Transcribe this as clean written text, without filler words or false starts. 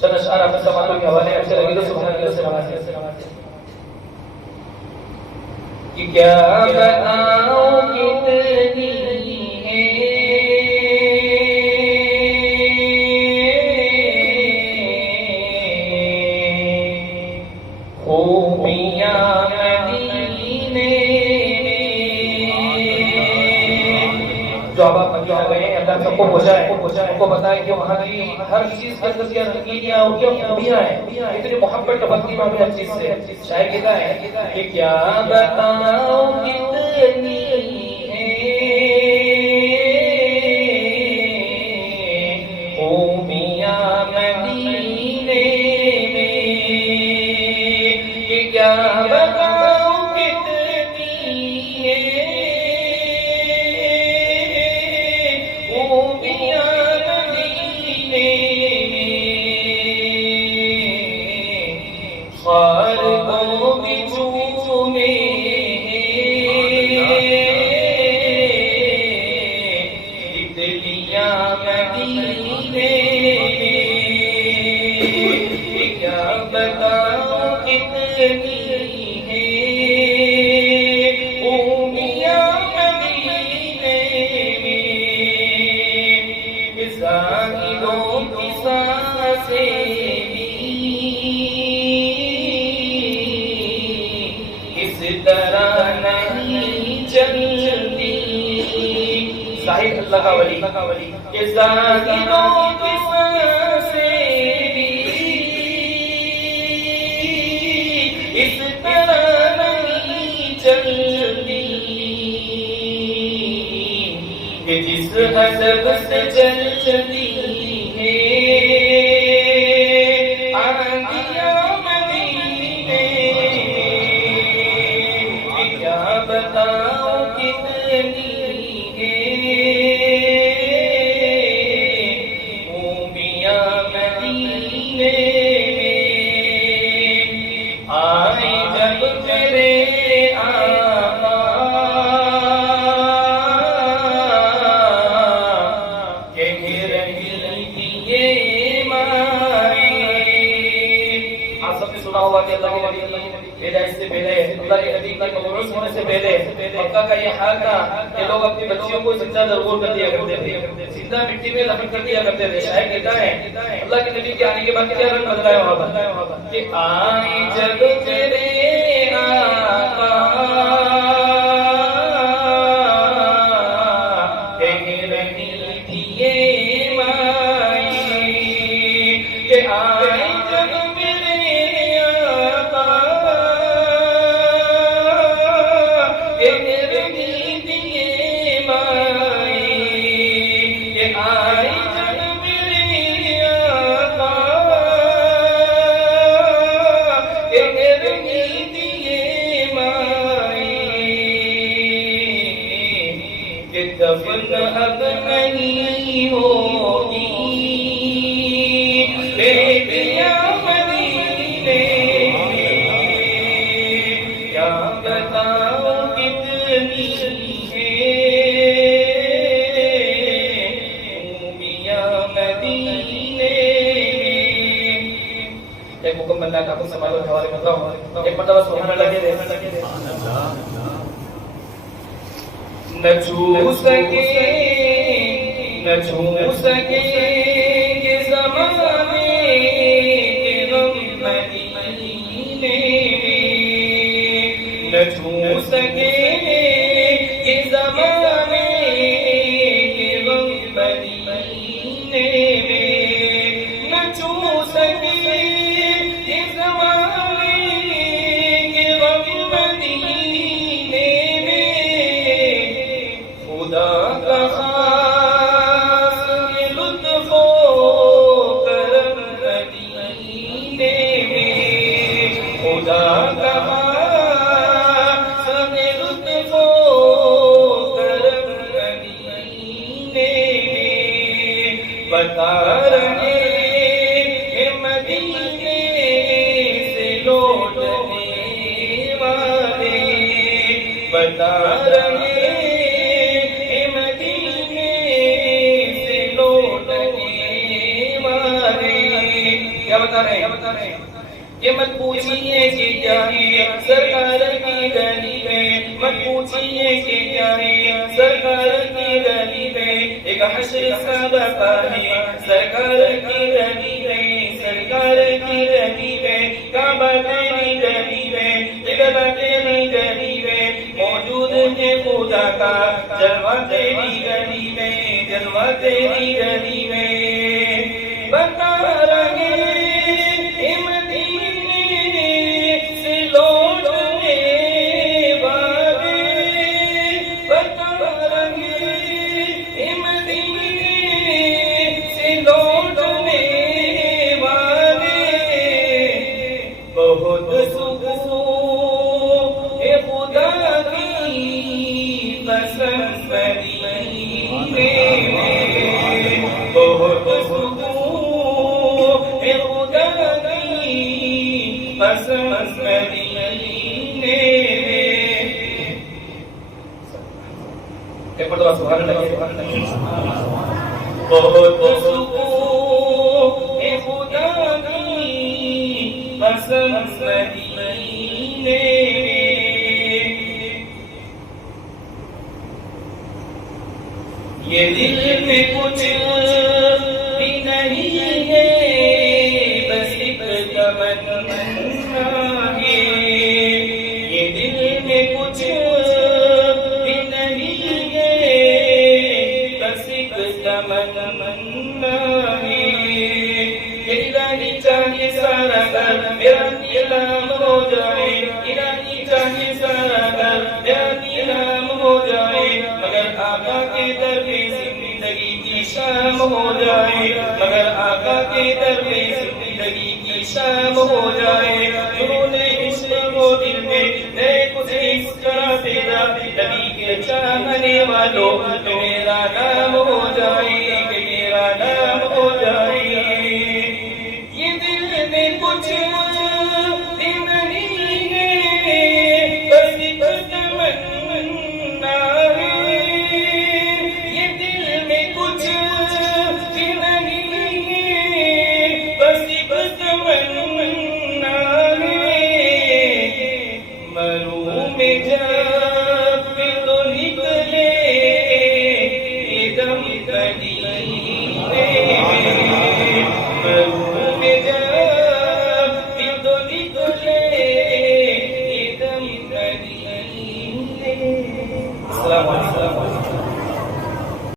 چند اشعار آپ سماعتوں کے حوالے اچھے لگے تو سبحان اللہ سے نوازیں کہ کیا بتاؤں کتنی سب کو پہنچائے ان کو بتائیں کہ وہاں کی ہر چیز کے اندر کیا رنگینیاں اور کیا خوبیاں ہیں. اتنی محبت ٹپکتی وہاں پہ ہر چیز سے. شاعر کہتا ہے کہ کیا بتاؤں کتنی خوبیاں مدینے میں کہ کیا بتاؤں کتنی اللہ کا ولی کہ زاہدوں کی سانسیں بھی اس طرح نہیں چلتی کہ جس حسب سے چلتی ہے آندیاں مدینے میں. کیا بتاؤں کتنی مکہ کا یہ حال تھا کہ لوگ اپنی بچیوں کو زندہ ضرور کر دیا کرتے تھے, زندہ مٹی میں دفن کر دیا کرتے تھے. شاعر کہتا ہے اللہ کے نبی کے آنے کے بعد کیا رنگ بدلا ہے وہاں پر کہ آئے جب تیرے آقا کہہ رہی تھی یہ مائی کہ آئے دفن اب نہیں ہوگی بیٹیاں مدینے میں. کیا بتاؤں کتنی خوبیاں مدینے میں. ایک مکمل لاکھ آپ کو سماعتوں کے حوالے بتاؤں. ایک مرتبہ سبحان اللہ کے دے نہ چھو سکے کہ زمانے کے غم مدینے میں. نہ چھو سکے کہ زمانے کے غم مدینے میں. نہ چھو سکے کہ زمانے کے غم مدینے میں. خدا کا خاص یہ لطف و کرم مدینے میں. خدا کا خاص یہ لطف و کرم مدینے میں. بتا رہے مدینے سے لوٹنے والے, بتا رہے کیا بتا رہے ہیں کہ مت پوچھئے کہ کیا ہے سرکار کی گلی میں، مت پوچھئے کہ کیا ہے سرکار کی گلی میں، ایک حشر سا بپا ہے سرکار کی گلی میں، سرکار کی گلی میں، کعبہ تیری گلی میں، قبلہ تیری گلی میں، موجود ہے خدا کا جلوہ تیری گلی میں، جلوہ تیری گلی میں، بتا رہے بہت سکون ہے خدا کی قسم مدینے یہ دل میں کچھ بھی نہیں ہے بس ایک تمنا ہے، یہ دل میں کچھ بھی نہیں ہے بس ایک تمنا ہے، الہی چاہیے سارا گھر میرا نیلام ہو جائے، الہی چاہیے سارا گھر میرا نیلام ہو جائے، مگر آقا کے در میں زندگی کی شام ہو جائے، مگر آقا کے در میں زندگی کی شام ہو جائے، انہوں نے عشق کو دل میں نئے کچھ اس طرح تیرا نبی کے چاہنے والوں میرا نام ہو جائے، کہ میرا نام ہو جائے، یہ دل میں کچھ بھی نہیں ہے بس ایک تمنا ہے، یہ دل میں کچھ بھی نہیں ہے بس ایک تمنا ہے، مروں میں جب تو نکلے یہ دم قدیم